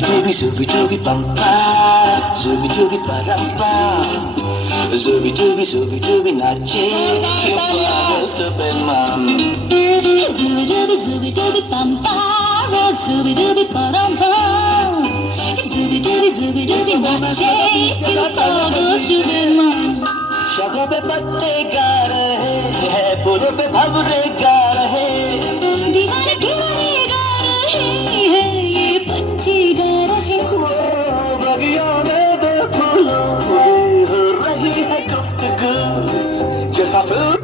Zubi dooby bum pa, zubi dooby ba dum bum, zubi dooby nache, क्यों पागल stupid mom. Zubi dooby bum pa, zubi dooby ba dum bum, zubi dooby nache, क्यों पागल stupid mom. शखों पे पत्ते गा रहे हैं, पुलों पे भंवरे गा रहे, दीवार किनारे गा रहे हैं, ये पंछी गा रहे हैं. बगिया में दो फूलों हो रही है गुफ्तगू, जैसा फिल्म